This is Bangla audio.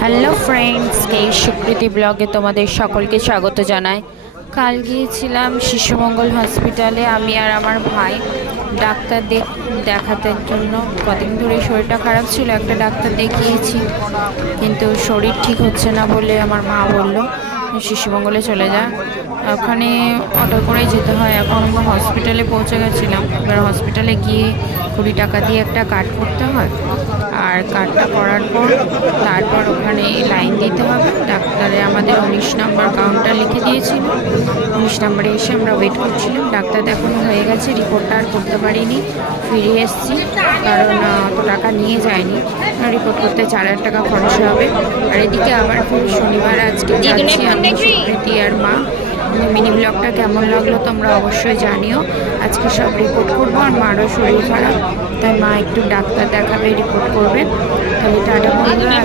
হ্যালো ফ্রেন্ডস, কে সুকৃতি ব্লগে তোমাদের সকলকে স্বাগত জানাই। কাল গিয়েছিলাম শিশুমঙ্গল হসপিটালে আমি আর আমার ভাই ডাক্তার দেখাতে জন্য। কদিন ধরে শরীরটা খারাপ ছিল, একটা ডাক্তার দেখিয়েছি কিন্তু শরীর ঠিক হচ্ছে না বলে আমার মা বললো শিশুমঙ্গলে চলে যা। ওখানে অটো করেই যেতে হয়। এখন আমরা হসপিটালে পৌঁছে গেছিলাম। এবার হসপিটালে গিয়ে 20 টাকা দিয়ে একটা কার্ড করতে হয়, আর কার্ডটা করার পর তারপর ওখানে লাইন দিতে হবে। ডাক্তারে আমাদের 19 নম্বর কাউন্টার লিখে দিয়েছিল। 19 নম্বরে এসে আমরা ওয়েট করছিলাম। ডাক্তার দেখানো হয়ে গেছে, রিপোর্টটা আর করতে পারিনি, ফিরে এসেছি কারণ অত টাকা নিয়ে যায়নি। রিপোর্ট করতে 4,000 টাকা খরচ হবে। আর এদিকে আবার শনিবার আজকে যাচ্ছি আমি, সুকৃতি আর মা। মিনি ব্লগটা কেমন লাগলো তোমরা অবশ্যই জানিও। আজকে সব রিপোর্ট করবো, আর মারও শরীর খারাপ, তাই মা একটু ডাক্তার দেখাবে, রিপোর্ট করবে। তাহলে টাটা বন্ধুরা।